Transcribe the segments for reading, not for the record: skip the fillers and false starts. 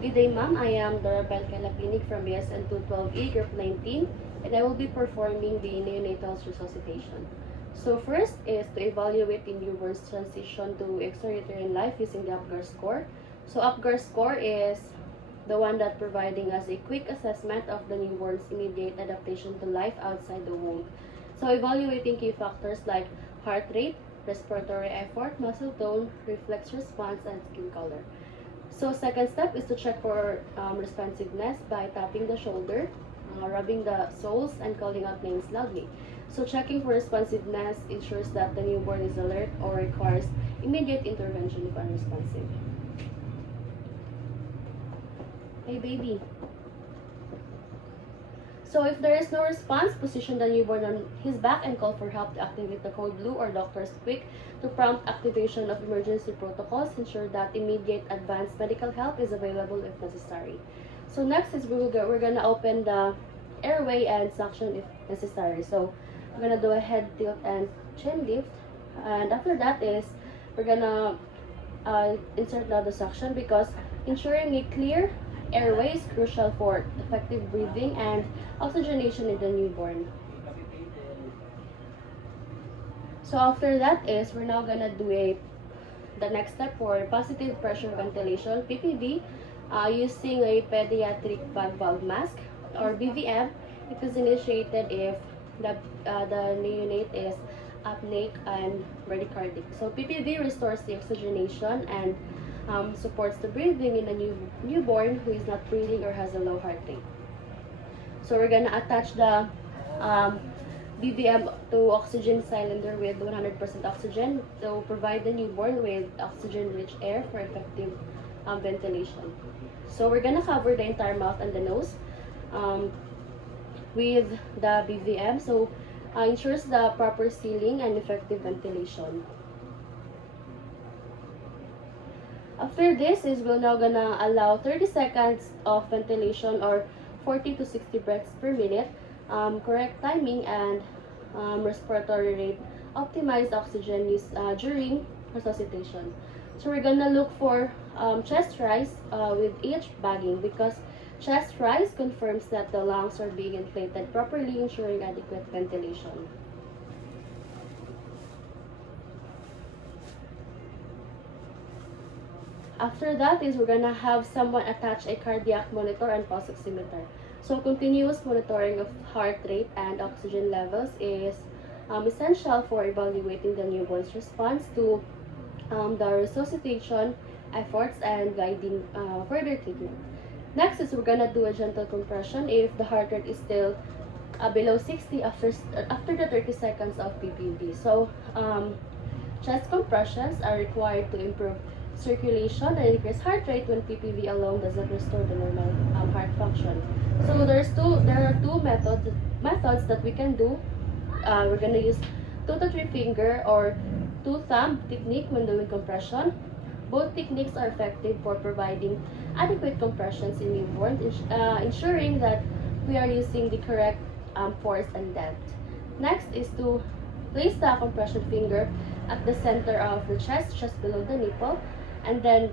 Good day, ma'am. I am Dorabel Calapinig from BSN 212E, Group 19, and I will be performing the neonatal resuscitation. So first is to evaluate the newborn's transition to extrauterine life using the UPGAR score. So UPGAR score is the one that providing us a quick assessment of the newborn's immediate adaptation to life outside the womb. So evaluating key factors like heart rate, respiratory effort, muscle tone, reflex response, and skin color. So second step is to check for responsiveness by tapping the shoulder, rubbing the soles, and calling out names loudly. So checking for responsiveness ensures that the newborn is alert or requires immediate intervention if unresponsive. Hey baby. So if there is no response, position the newborn on his back and call for help to activate the code blue or doctor's quick to prompt activation of emergency protocols. Ensure that immediate advanced medical help is available if necessary. So next is we're gonna open the airway and suction if necessary. So we're gonna do a head tilt and chin lift, and after that is we're gonna insert now the suction because ensuring a clear airway is crucial for effective breathing and oxygenation in the newborn. So after that is we're now gonna do the next step for positive pressure ventilation (PPV) using a pediatric bag valve mask or BVM. It is initiated if the neonate is apneic and bradycardic. So PPV restores the oxygenation and supports the breathing in a newborn who is not breathing or has a low heart rate. So we're gonna attach the BVM to oxygen cylinder with 100% oxygen to provide the newborn with oxygen-rich air for effective ventilation. So we're gonna cover the entire mouth and the nose with the BVM, so ensures the proper sealing and effective ventilation. After this is we're now gonna allow 30 seconds of ventilation or 40 to 60 breaths per minute, correct timing and respiratory rate, optimized oxygen use during resuscitation. So we're gonna look for chest rise with each bagging because chest rise confirms that the lungs are being inflated properly, ensuring adequate ventilation. After that is we're gonna have someone attach a cardiac monitor and pulse oximeter. So continuous monitoring of heart rate and oxygen levels is essential for evaluating the newborn's response to the resuscitation efforts and guiding further treatment. Next is we're gonna do a gentle compression if the heart rate is still below 60 after the 30 seconds of PPV. So chest compressions are required to improve circulation and increase heart rate when PPV alone doesn't restore the normal heart function. So there are two methods that we can do. We're gonna use 2 to 3 finger or 2 thumb technique when doing compression. Both techniques are effective for providing adequate compressions in newborns, ensuring that we are using the correct force and depth. Next is to place the compression finger at the center of the chest, just below the nipple, and then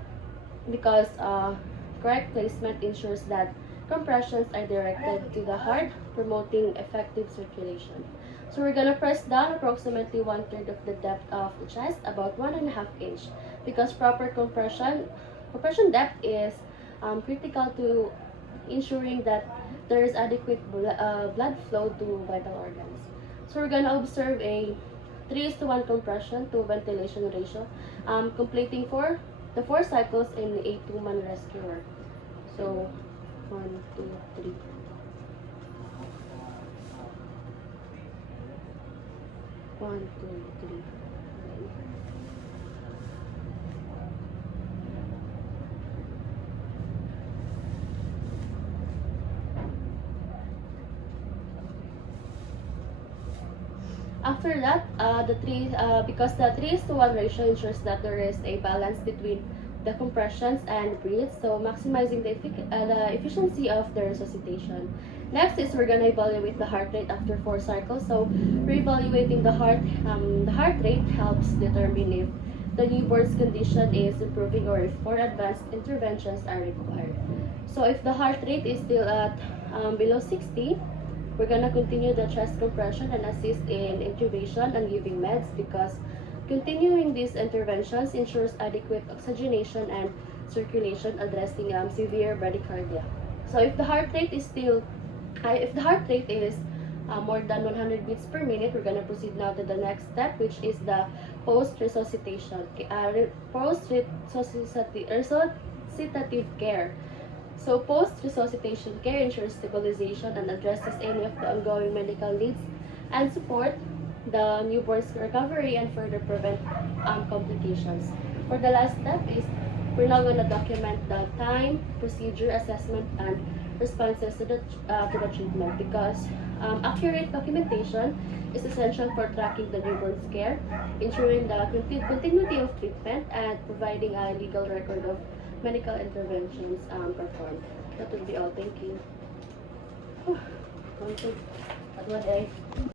because correct placement ensures that compressions are directed to the heart, promoting effective circulation. So we're gonna press down approximately 1/3 of the depth of the chest, about 1.5 inch, because proper compression depth is critical to ensuring that there is adequate blood flow to vital organs. So we're gonna observe a 3:1 compression to ventilation ratio, completing the 4 cycles in a 2-man rescuer. So 1, 2, 3. 1, 2, 3. After that, because the 3:1 ratio ensures that there is a balance between the compressions and breaths, so maximizing the efficiency of the resuscitation. Next is we're gonna evaluate the heart rate after 4 cycles. So reevaluating the heart rate helps determine if the newborn's condition is improving or if more advanced interventions are required. So if the heart rate is still at below 60, we're gonna continue the chest compression and assist in intubation and giving meds, because continuing these interventions ensures adequate oxygenation and circulation, addressing severe bradycardia. So if the heart rate is more than 100 beats per minute, we're gonna proceed now to the next step, which is the post-resuscitation, post-resuscitative care. So post-resuscitation care ensures stabilization and addresses any of the ongoing medical needs and support the newborn's recovery and further prevent complications. For the last step is we're now going to document the time, procedure, assessment, and responses to the treatment, because accurate documentation is essential for tracking the newborn's care, ensuring the continuity of treatment, and providing a legal record of medical interventions performed. That would be all. Thank you. That was